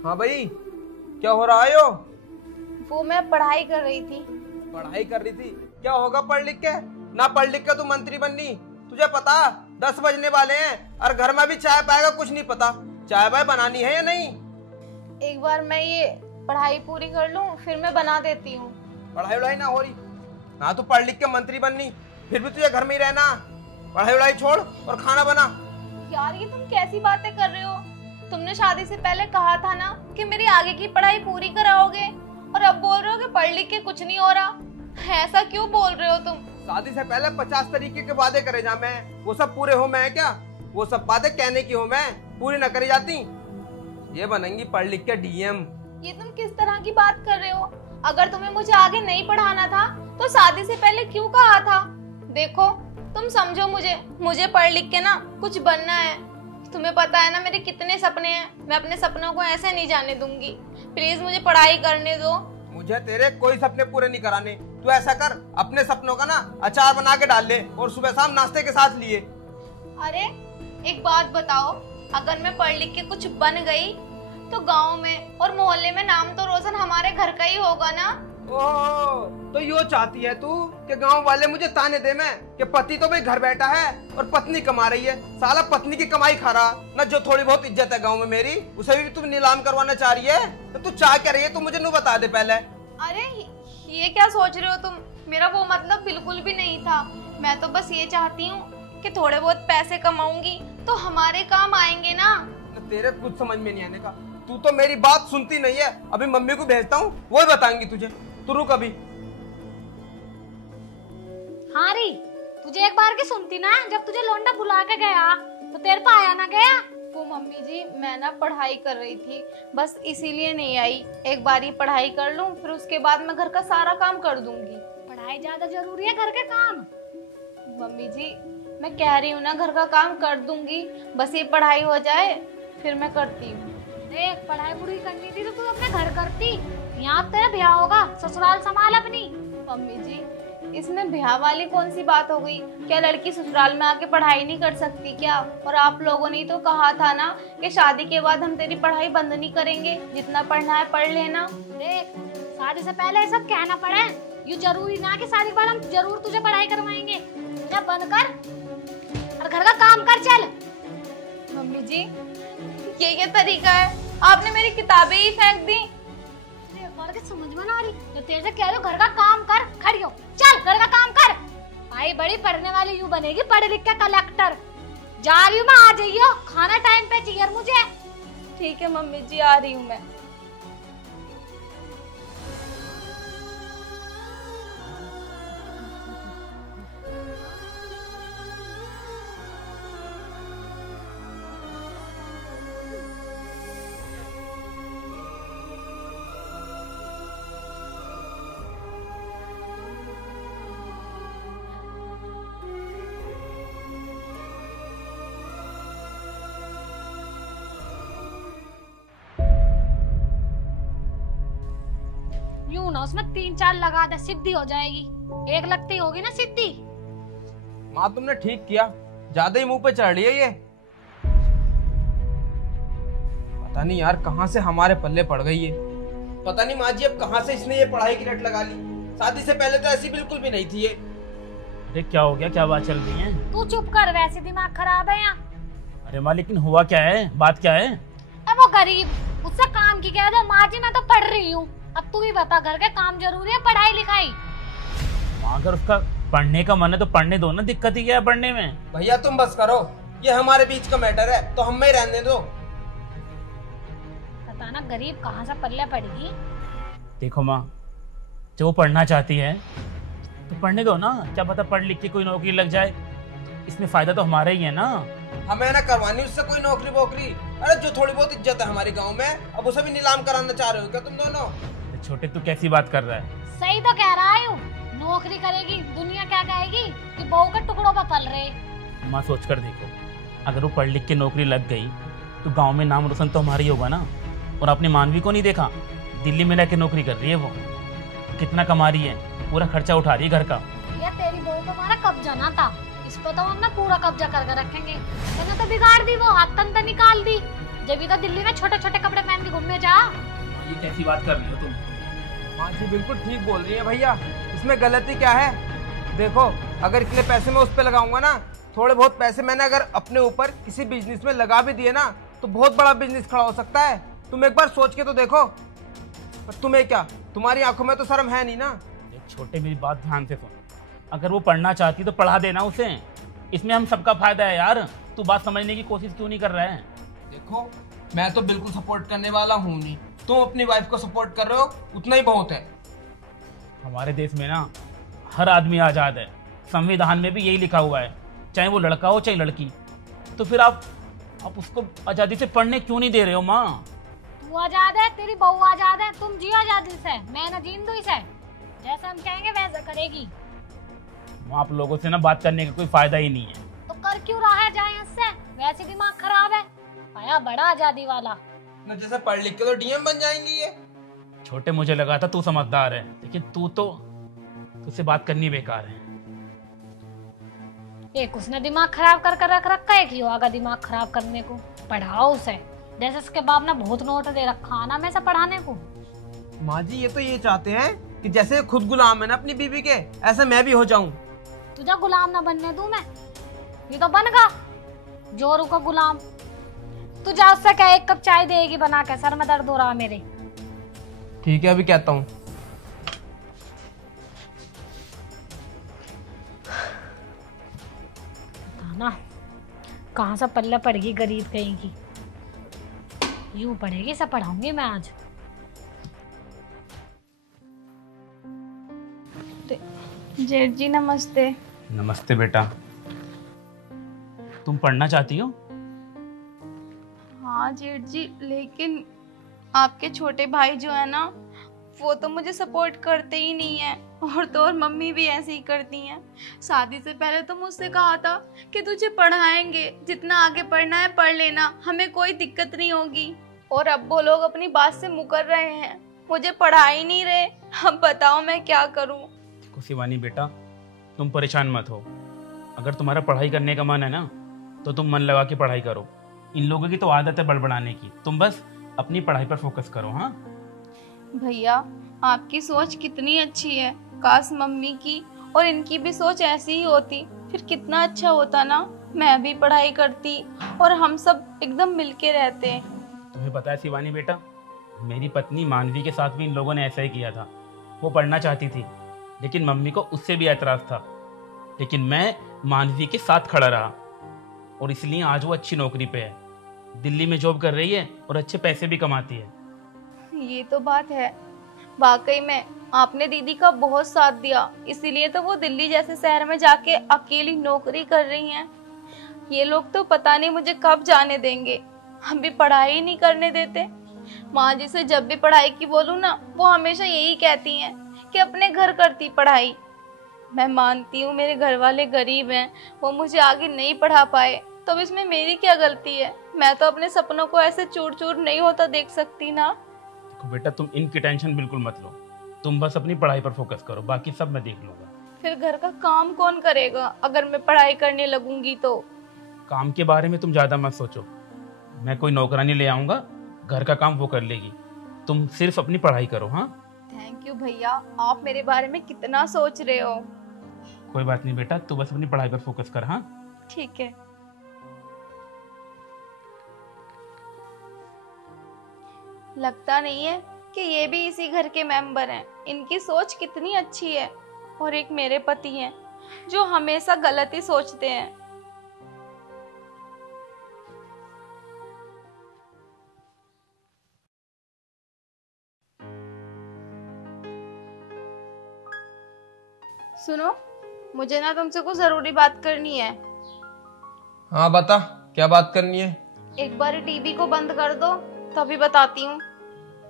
हाँ भाई, क्या हो रहा है यो? वो मैं पढ़ाई कर रही थी। पढ़ाई कर रही थी? क्या होगा पढ़ लिख के? ना पढ़ लिख के तू मंत्री बननी। तुझे पता 10 बजने वाले हैं और घर में भी चाय पाएगा कुछ नहीं पता। चाय बाय बनानी है या नहीं? एक बार मैं ये पढ़ाई पूरी कर लूं फिर मैं बना देती हूँ। पढ़ाई वढ़ाई ना हो रही ना, तू पढ़ लिख के मंत्री बननी, फिर भी तुझे घर में ही रहना। पढ़ाई वढ़ाई छोड़ और खाना बना। यार ये तुम कैसी बातें कर रहे हो? तुमने शादी से पहले कहा था ना कि मेरी आगे की पढ़ाई पूरी कराओगे, और अब बोल रहे हो कि पढ़ लिख के कुछ नहीं हो रहा। ऐसा क्यों बोल रहे हो तुम? शादी से पहले 50 तरीके के वादे करे जा मैं, वो सब पूरे हो मैं क्या? वो सब बातें कहने की हो मैं, पूरी न करी जाती। ये बनेंगी पढ़ लिख के डीएम। ये तुम किस तरह की बात कर रहे हो? अगर तुम्हें मुझे आगे नहीं पढ़ाना था तो शादी से पहले क्यों कहा था? देखो तुम समझो, मुझे पढ़ लिख के ना कुछ बनना है। तुम्हें पता है ना मेरे कितने सपने हैं। मैं अपने सपनों को ऐसे नहीं जाने दूंगी। प्लीज मुझे पढ़ाई करने दो। मुझे तेरे कोई सपने पूरे नहीं कराने। तू ऐसा कर, अपने सपनों का ना अचार बना के डाल ले और सुबह शाम नाश्ते के साथ लिए। अरे एक बात बताओ, अगर मैं पढ़ लिख के कुछ बन गई तो गांव में और मोहल्ले में नाम तो रोशन हमारे घर का ही होगा ना। ओह, तो यो चाहती है तू कि गांव वाले मुझे ताने दे मैं कि पति तो भाई घर बैठा है और पत्नी कमा रही है। साला पत्नी की कमाई खा रहा ना, जो थोड़ी बहुत इज्जत है गांव में मेरी, उसे भी तुम नीलाम करवाना चाह रही है। तो तू चाह क्या रही है? तू मुझे नू बता दे पहले। अरे ये क्या सोच रहे हो तुम? मेरा वो मतलब बिल्कुल भी नहीं था। मैं तो बस ये चाहती हूँ कि थोड़े बहुत पैसे कमाऊंगी तो हमारे काम आएंगे ना। तेरे कुछ समझ में नहीं आने का। तू तो मेरी बात सुनती नहीं है। अभी मम्मी को भेजता हूँ, वो बताएंगी तुझे। तू रुक अभी। हाँ री, तुझे एक बार की सुनती ना, जब तुझे लौंडा बुला के गया तो तेरे पे आया ना गया। वो मम्मी जी, मैं ना पढ़ाई कर रही थी, बस इसीलिए नहीं आई। एक बार ही पढ़ाई कर लूं, फिर उसके बाद मैं घर का सारा काम कर दूंगी। पढ़ाई ज्यादा जरूरी है घर के काम? मम्मी जी मैं कह रही हूँ ना, घर का काम कर दूंगी, बस ये पढ़ाई हो जाए फिर मैं करती हूँ। देख, पढ़ाई पूरी करनी थी तो तू अपने घर करती। यहाँ तेरा ब्याह होगा, ससुराल संभाल अपनी। मम्मी जी इसमें ब्याह वाली कौन सी बात हो गई? क्या लड़की ससुराल में आके पढ़ाई नहीं कर सकती क्या? और आप लोगों ने तो कहा था ना कि शादी के बाद हम तेरी पढ़ाई बंद नहीं करेंगे, जितना पढ़ना है पढ़ लेना। देख, शादी से पहले सब कहना पड़े, ये जरूरी ना कि शादी के बाद हम जरूर तुझे पढ़ाई करवाएंगे। तुझे बंद कर और घर का काम कर चल। मम्मी जी ये क्या तरीका है? आपने मेरी किताबें ही फेंक दी। के समझ में ना आ रही, जो तेरे से कह रही हूं घर का काम कर, खड़ी हो, चल घर का काम कर। भाई बड़ी पढ़ने वाली यूं बनेगी, पढ़ लिख के कलेक्टर। जा रही हूँ मैं, आ जाइयो, खाना टाइम पे चाहिए मुझे। ठीक है मम्मी जी, आ रही हूँ मैं। यूं ना उसमें 3-4 लगा दे, सिद्धि हो जाएगी। एक लगती होगी ना सिद्धि। माँ तुमने ठीक किया, ज्यादा ही मुंह पे चढ़ रही है ये। पता नहीं यार कहाँ से हमारे पल्ले पड़ गई है। पता नहीं माँ जी अब कहाँ से इसने ये पढ़ाई की रट लगा ली। शादी से पहले तो ऐसी बिल्कुल भी नहीं थी ये। अरे क्या हो गया, क्या बात चल रही है? तू चुप कर, वैसे दिमाग खराब है यहाँ। अरे माँ लेकिन हुआ क्या है, बात क्या है? अब वो गरीब, उससे काम की कह दो। माँ जी मैं तो पढ़ रही हूँ, अब तू ही बता, घर के काम जरूरी है पढ़ाई लिखाई? माँ अगर उसका पढ़ने का मन है तो पढ़ने दो ना, दिक्कत ही क्या है पढ़ने में? भैया तुम बस करो, ये हमारे बीच का मैटर है तो हमें ही रहने दो। पता ना गरीब कहाँ से पल्ले पड़ेगी। देखो माँ, जो वो पढ़ना चाहती है तो पढ़ने दो ना, क्या पता पढ़ लिख के कोई नौकरी लग जाए। इसमें फायदा तो हमारा ही है ना। हमें ना करवानी उससे कोई नौकरी वोकरी। अरे जो थोड़ी बहुत इज्जत है हमारे गांव में, अब उसे भी नीलाम कराना चाह रहे हो क्या तुम दोनों? छोटे तू कैसी बात कर रहा है? सही तो कह रहा है, नौकरी करेगी दुनिया क्या कहेगी कि बहू के टुकड़ों पर पल रहे। माँ सोच कर देखो, अगर वो पढ़ लिख के नौकरी लग गई तो गांव में नाम रोशन तो हमारा ही होगा ना। और अपने मानवी को नहीं देखा, दिल्ली में रहकर नौकरी कर रही है वो, कितना कमा रही है, पूरा खर्चा उठा रही है घर का। ये तेरी बहू को हमारा कब्जा ना था, इस पर तो हम ना पूरा कब्जा करके रखेंगे। मैंने तो बिगाड़ दी, वो हाथ तंता निकाल दी। जब तो दिल्ली में छोटे छोटे कपड़े पहन के घूमने जा। ये कैसी बात कर रही हो तुम? माँ जी बिल्कुल ठीक बोल रही है भैया, इसमें गलती क्या है? देखो अगर इतने पैसे मैं उस पर लगाऊंगा ना, थोड़े बहुत पैसे मैंने अगर अपने ऊपर किसी बिजनेस में लगा भी दिए ना, तो बहुत बड़ा बिजनेस खड़ा हो सकता है। तुम एक बार सोच के तो देखो। पर तुम्हें क्या, तुम्हारी आंखों में तो शर्म है नहीं ना? देख छोटे, मेरी बात ध्यान से सुन। अगर वो पढ़ना चाहती तो पढ़ा देना उसे, इसमें हम सबका फायदा है यार। तू बात समझने की कोशिश क्यों नहीं कर रहा है? देखो मैं तो बिल्कुल सपोर्ट करने वाला हूँ नहीं, तुम अपनी वाइफ को सपोर्ट कर रहे हो, उतना ही बहुत है। हमारे देश में ना हर आदमी आज़ाद है, संविधान में भी यही लिखा हुआ है, चाहे वो लड़का हो चाहे लड़की। तो फिर आप उसको आज़ादी से पढ़ने क्यों नहीं दे रहे हो माँ? तू आजाद है, तेरी बहू आजाद है, तुम जियो आजादी से, मैं न जीन दू इसे। जैसे हम कहेंगे वैसा करेगी। आप लोगों से ना बात करने का कोई फायदा ही नहीं है। तो कर क्यों रहा है, जाए इससे, वैसे दिमाग खराब है, आया बड़ा आजादी वाला। ना जैसे पढ़ लिख के तो डीएम बन जाएंगी ये। छोटे, मुझे लगा था तू समझदार है, लेकिन तुझसे बात करनी बेकार है। एक उसने दिमाग खराब कर रख रखा है, कि होगा दिमाग खराब करने को। पढ़ाओ उसे, जैसे उसके बाप ने बहुत नोट दे रखा ना मैं से पढ़ाने को। माँ जी ये तो ये चाहते हैं कि जैसे खुद गुलाम है ना अपनी बीवी के, ऐसे मैं भी हो जाऊं। तुझे गुलाम ना बनने दूं मैं, ये तो बन गा जोरू का गुलाम। तू जा उससे कह, एक कप चाय देगी बना के, सर में दर्द हो रहा मेरे। ठीक है अभी कहता हूँ। ना कहाँ से पल्ले पड़ेगी गरीब कहीं की, यूं पड़ेगी, सब पढ़ाऊंगी मैं आज। जेठ जी नमस्ते। नमस्ते बेटा, तुम पढ़ना चाहती हो? हाँ जेठ जी, लेकिन आपके छोटे भाई जो है ना, वो तो मुझे सपोर्ट करते ही नहीं है, और तो और मम्मी भी ऐसे ही करती हैं। शादी से पहले तो मुझसे कहा था कि तुझे पढ़ाएंगे, जितना आगे पढ़ना है पढ़ लेना, हमें कोई दिक्कत नहीं होगी। और अब वो लोग अपनी बात से मुकर रहे हैं, मुझे पढ़ा ही नहीं रहे। अब बताओ मैं क्या करूं? देखो शिवानी बेटा, तुम परेशान मत हो। अगर तुम्हारा पढ़ाई करने का मन है ना, तो तुम मन लगा के पढ़ाई करो। इन लोगों की तो आदत है बड़बड़ाने की, तुम बस अपनी पढ़ाई पर फोकस करो। हाँ भैया, आपकी सोच कितनी अच्छी है, काश मम्मी की और इनकी भी सोच ऐसी ही होती, फिर कितना अच्छा होता ना। मैं भी पढ़ाई करती और हम सब एकदम मिलके रहते। तुम्हें पता है शिवानी बेटा, मेरी पत्नी मानवी के साथ भी इन लोगों ने ऐसा ही किया था। वो पढ़ना चाहती थी, लेकिन मम्मी को उससे भी ऐतराज था, लेकिन मैं मानवी के साथ खड़ा रहा, और इसलिए आज वो अच्छी नौकरी पे है, दिल्ली में जॉब कर रही है और अच्छे पैसे भी कमाती है। ये तो बात है, वाकई में आपने दीदी का बहुत साथ दिया, इसीलिए तो वो दिल्ली जैसे शहर में जाके अकेली नौकरी कर रही हैं। ये लोग तो पता नहीं मुझे कब जाने देंगे, हम भी पढ़ाई नहीं करने देते। माँ जी से जब भी पढ़ाई की बोलूँ ना, वो हमेशा यही कहती हैं कि अपने घर करती पढ़ाई। मैं मानती हूँ मेरे घर वाले गरीब हैं, वो मुझे आगे नहीं पढ़ा पाए, तो इसमें मेरी क्या गलती है? मैं तो अपने सपनों को ऐसे चूर चूर नहीं होता देख सकती ना। देखो बेटा, तुम इनकी टेंशन बिल्कुल मत लो, तुम बस अपनी पढ़ाई पर फोकस करो, बाकी सब मैं देख लूंगा। फिर घर का काम कौन करेगा अगर मैं पढ़ाई करने लगूंगी तो? काम के बारे में तुम ज्यादा मत सोचो, मैं कोई नौकरानी ले आऊंगा, घर का काम वो कर लेगी, तुम सिर्फ अपनी पढ़ाई करो। हाँ थैंक यू भैया, आप मेरे बारे में कितना सोच रहे हो। कोई बात नहीं बेटा, तू बस अपनी पढ़ाई पर फोकस कर। हाँ ठीक है। लगता नहीं है कि ये भी इसी घर के मेंबर हैं। इनकी सोच कितनी अच्छी है, और एक मेरे पति हैं जो हमेशा गलत ही सोचते हैं। सुनो, मुझे ना तुमसे कुछ जरूरी बात करनी है। हाँ बता, क्या बात करनी है? एक बार टीवी को बंद कर दो, तभी बताती हूँ।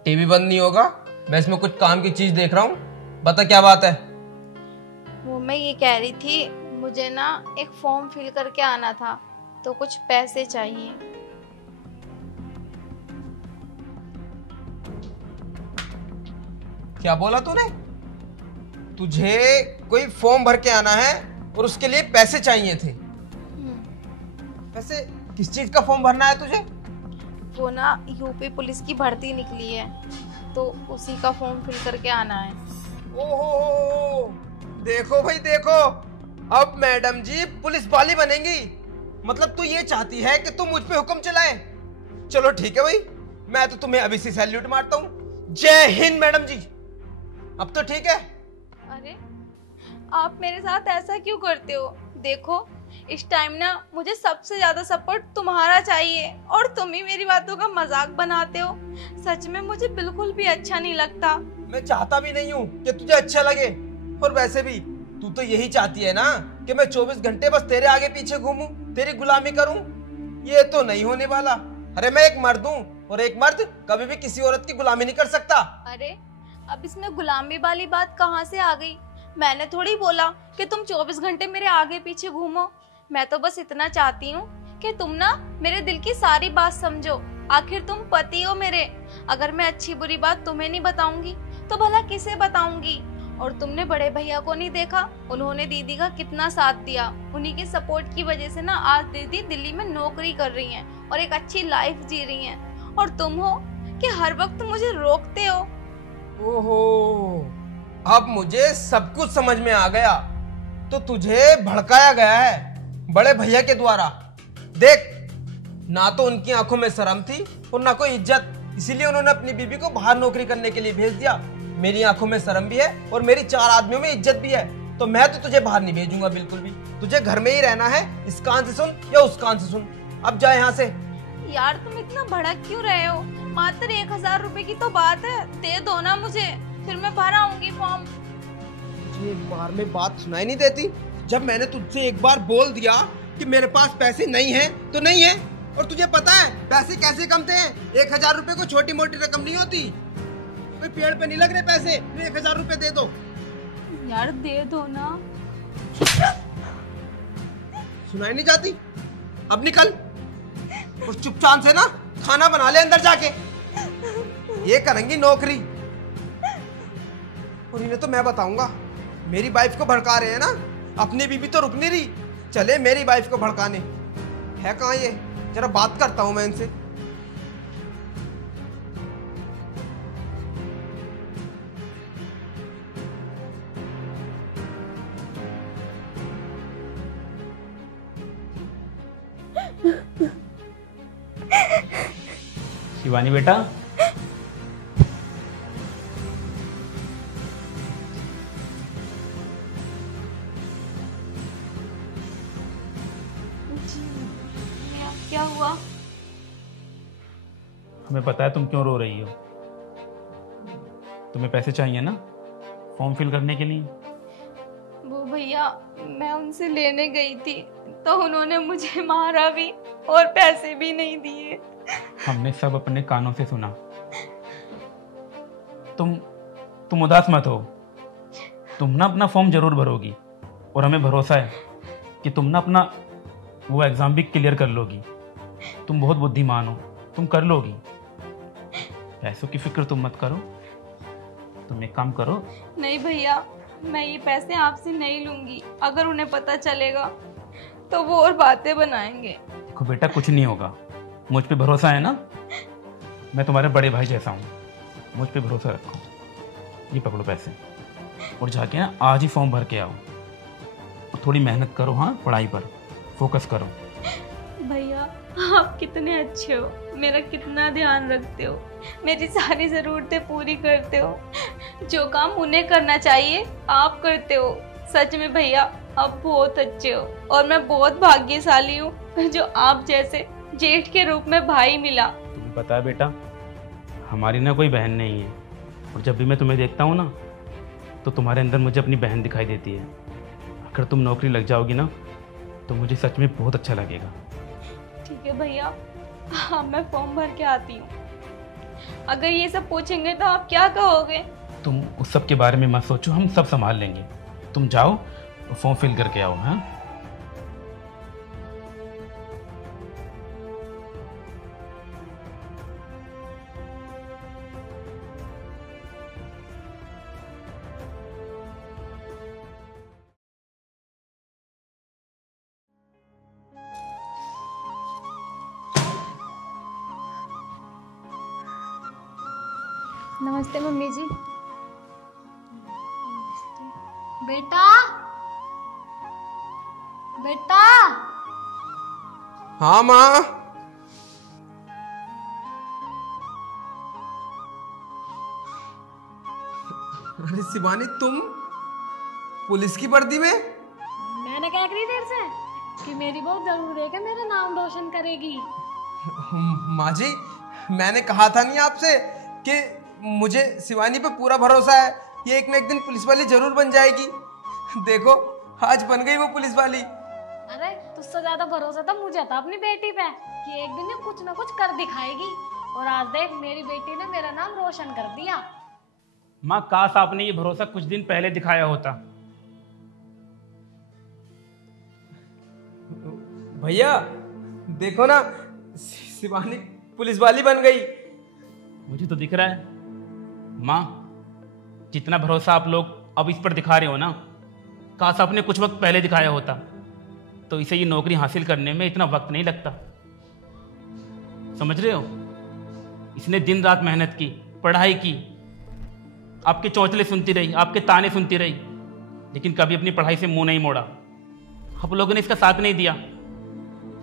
टीवी बंद नहीं होगा, मैं इसमें कुछ काम की चीज देख रहा हूँ। बता क्या बात है? वो मैं ये कह रही थी, मुझे ना एक फॉर्म फिल करके आना था, तो कुछ पैसे चाहिए। क्या बोला तूने? तुझे कोई फॉर्म भर के आना है और उसके लिए पैसे चाहिए थे? वैसे किस चीज का फॉर्म भरना है तुझे? वो ना यूपी पुलिस की भर्ती निकली है, तो उसी का फॉर्म फिल करके आना है। ओहो, देखो भाई देखो, अब मैडम जी पुलिस वाली बनेंगी। मतलब तू ये चाहती है कि तुम मुझ पे हुक्म चलाए? चलो ठीक है भाई, मैं तो तुम्हें अभी से सैल्यूट मारता हूँ। जय हिंद मैडम जी। अब तो ठीक है। अरे आप मेरे साथ ऐसा क्यों करते हो? देखो इस टाइम ना मुझे सबसे ज्यादा सपोर्ट तुम्हारा चाहिए, और तुम ही मेरी बातों का मजाक बनाते हो। सच में मुझे बिल्कुल भी अच्छा नहीं लगता। मैं चाहता भी नहीं हूँ कि तुझे अच्छा लगे, और वैसे भी तू तो यही चाहती है ना कि मैं 24 घंटे बस तेरे आगे पीछे घूमूं, तेरी गुलामी करूं। ये तो नहीं होने वाला। अरे मैं एक मर्द हूँ, और एक मर्द कभी भी किसी औरत की गुलामी नहीं कर सकता। अरे अब इसमें गुलामी वाली बात कहाँ से आ गई? मैंने थोड़ी बोला कि तुम 24 घंटे मेरे आगे पीछे घूमो। मैं तो बस इतना चाहती हूँ कि तुम ना मेरे दिल की सारी बात समझो। आखिर तुम पति हो मेरे। अगर मैं अच्छी बुरी बात तुम्हें नहीं बताऊंगी तो भला किसे बताऊंगी? और तुमने बड़े भैया को नहीं देखा? उन्होंने दीदी का कितना साथ दिया। उन्हीं के सपोर्ट की वजह से ना आज दीदी दिल्ली में नौकरी कर रही हैं और एक अच्छी लाइफ जी रही हैं। और तुम हो कि हर वक्त मुझे रोकते हो। ओहो, अब मुझे सब कुछ समझ में आ गया। तो तुझे भड़काया गया है बड़े भैया के द्वारा। देख, ना तो उनकी आंखों में शर्म थी और ना कोई इज्जत, इसीलिए उन्होंने अपनी बीबी को बाहर नौकरी करने के लिए भेज दिया। मेरी आंखों में शर्म भी है और मेरी 4 आदमियों में इज्जत भी है, तो मैं तो तुझे बाहर नहीं भेजूंगा बिल्कुल भी। तुझे घर में ही रहना है, इस कान से सुन या उस कान से सुन। अब जा यहाँ से। यार तुम इतना भड़क क्यों रहे हो? मात्र 1000 रुपए की तो बात है, दे दो ना मुझे, फिर मैं भर आऊंगी फॉर्म। तुझे एक बार में बात सुनाई नहीं देती? जब मैंने तुझसे एक बार बोल दिया कि मेरे पास पैसे नहीं है तो नहीं है, और तुझे पता है पैसे कैसे कमते हैं? 1000 रुपए को छोटी मोटी रकम नहीं होती। कोई पेड़ पे नहीं लग रहे पैसे, 1000 रुपए दे दो। यार दे दो ना। सुनाई नहीं जाती? अब निकल और चुपचाप से ना खाना बना ले अंदर जाके। ये करेंगी नौकरी, और इन्हें तो मैं बताऊंगा। मेरी वाइफ को भड़का रहे हैं ना, अपनी बीबी तो रुक नहीं रही, चले मेरी वाइफ को भड़काने। है कहाँ ये? जरा बात करता हूं मैं इनसे। शिवानी बेटा, क्या हुआ? हमें पता है तुम क्यों रो रही हो। तुम्हें पैसे चाहिए ना फॉर्म फिल करने के लिए। वो भैया, मैं उनसे लेने गई थी तो उन्होंने मुझे मारा भी और पैसे भी नहीं दिए। हमने सब अपने कानों से सुना। तुम उदास मत हो। तुम ना अपना फॉर्म जरूर भरोगी, और हमें भरोसा है कि तुम ना अपना वो एग्जाम भी क्लियर कर लोगी। तुम बहुत बुद्धिमान हो, तुम कर लोगी। पैसों की फिक्र तुम मत करो। तुम एक काम करो। नहीं भैया, मैं ये पैसे आपसे नहीं लूंगी। अगर उन्हें पता चलेगा तो वो और बातें बनाएंगे। देखो बेटा, कुछ नहीं होगा। मुझ पे भरोसा है ना? मैं तुम्हारे बड़े भाई जैसा हूँ, मुझ पे भरोसा रखो। ये पकड़ो पैसे, और जाके ना आज ही फॉर्म भर के आओ। और थोड़ी मेहनत करो, हाँ, पढ़ाई पर फोकस करो। भैया आप कितने अच्छे हो, मेरा कितना ध्यान रखते हो, मेरी सारी ज़रूरतें पूरी करते हो। जो काम उन्हें करना चाहिए आप करते हो। सच में भैया आप बहुत अच्छे हो, और मैं बहुत भाग्यशाली हूँ जो आप जैसे जेठ के रूप में भाई मिला। तुम्हें पता है बेटा, हमारी ना कोई बहन नहीं है, और जब भी मैं तुम्हें देखता हूँ ना तो तुम्हारे अंदर मुझे अपनी बहन दिखाई देती है। अगर तुम नौकरी लग जाओगी ना तो मुझे सच में बहुत अच्छा लगेगा। ठीक है भैया, हाँ मैं फॉर्म भर के आती हूँ। अगर ये सब पूछेंगे तो आप क्या कहोगे? तुम उस सब के बारे में मत सोचो, हम सब संभाल लेंगे। तुम जाओ और फॉर्म फिल करके आओ। हाँ, नमस्ते मम्मी जी। बेटा बेटा। हाँ माँ। अरे शिवानी, तुम पुलिस की वर्दी में? मैंने क्या करी देर से कि मेरी बहू जरूर है कि मेरा नाम रोशन करेगी। माँ जी, मैंने कहा था नहीं आपसे कि मुझे शिवानी पे पूरा भरोसा है, ये एक न एक दिन पुलिस वाली जरूर बन जाएगी। देखो आज बन गई वो पुलिस वाली। अरे तुझसे ज्यादा भरोसा था मुझे था अपनी बेटी पे कि एक दिन ये कुछ ना कुछ कर दिखाएगी, और आज देख मेरी बेटी ने मेरा नाम रोशन कर दिया। माँ, काश आपने ये भरोसा कुछ दिन पहले दिखाया होता। भैया देखो ना, शिवानी पुलिस वाली बन गई। मुझे तो दिख रहा है। माँ, जितना भरोसा आप लोग अब इस पर दिखा रहे हो ना, काश आपने कुछ वक्त पहले दिखाया होता तो इसे ये नौकरी हासिल करने में इतना वक्त नहीं लगता। समझ रहे हो? इसने दिन रात मेहनत की, पढ़ाई की, आपके चौंचले सुनती रही, आपके ताने सुनती रही, लेकिन कभी अपनी पढ़ाई से मुंह नहीं मोड़ा। आप लोगों ने इसका साथ नहीं दिया,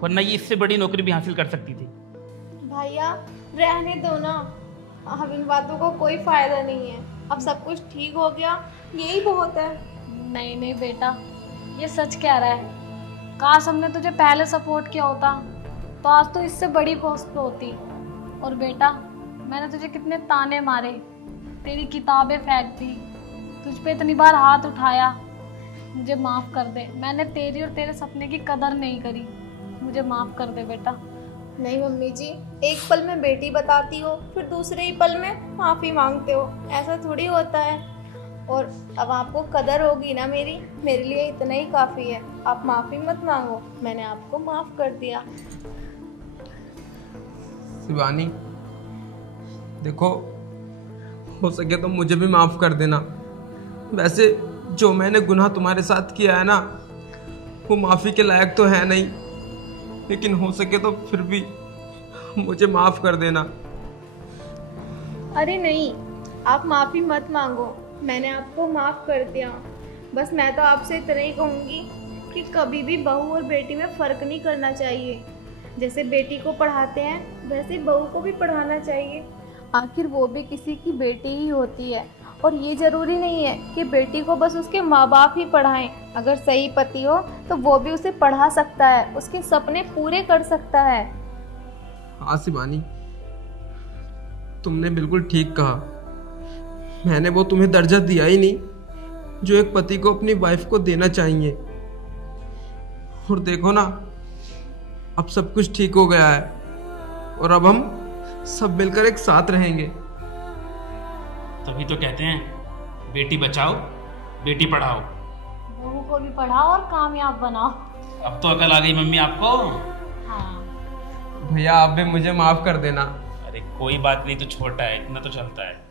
वरना ये इससे बड़ी नौकरी भी हासिल कर सकती थी। भैया रहने दो ना, अब इन बातों का कोई फायदा नहीं है। अब सब कुछ ठीक हो गया, यही बहुत है। नहीं नहीं बेटा, ये सच कह रहा है। काश हमने तुझे पहले सपोर्ट किया होता तो आज तो इससे बड़ी पोस्ट पे होती। और बेटा, मैंने तुझे कितने ताने मारे, तेरी किताबें फेंक दी, तुझ पे इतनी बार हाथ उठाया। मुझे माफ़ कर दे, मैंने तेरी और तेरे सपने की कदर नहीं करी। मुझे माफ़ कर दे बेटा। नहीं मम्मी जी, एक पल में बेटी बताती हो, फिर दूसरे ही पल में माफ़ी मांगते हो, ऐसा थोड़ी होता है। और अब आपको कदर होगी ना मेरे लिए इतना ही काफ़ी है। आप माफ़ी मत मांगो, मैंने आपको माफ़ कर दिया। शिवानी देखो, हो सके तो मुझे भी माफ़ कर देना। वैसे जो मैंने गुनाह तुम्हारे साथ किया है ना, वो माफ़ी के लायक तो है नहीं, लेकिन हो सके तो फिर भी मुझे माफ़ कर देना। अरे नहीं, आप माफ़ी मत मांगो, मैंने आपको माफ़ कर दिया। बस मैं तो आपसे इतना ही कहूँगी कि कभी भी बहू और बेटी में फ़र्क नहीं करना चाहिए। जैसे बेटी को पढ़ाते हैं वैसे बहू को भी पढ़ाना चाहिए। आखिर वो भी किसी की बेटी ही होती है, और ये ज़रूरी नहीं है कि बेटी को बस उसके माँ बाप ही पढ़ाएं। अगर सही पति हो तो वो भी उसे पढ़ा सकता है, उसके सपने पूरे कर सकता है। हाँ शिवानी, तुमने बिल्कुल ठीक कहा। मैंने वो तुम्हें दर्जा दिया ही नहीं जो एक पति को अपनी वाइफ को देना चाहिए। और देखो ना, अब सब कुछ ठीक हो गया है और अब हम सब मिलकर एक साथ रहेंगे। तभी तो कहते हैं, बेटी बचाओ बेटी पढ़ाओ। बहू को भी पढ़ाओ और कामयाब बनाओ। अब तो अकल आ गई मम्मी आपको। हाँ भैया आप भी मुझे माफ कर देना। अरे कोई बात नहीं, तो छोटा है, इतना तो चलता है।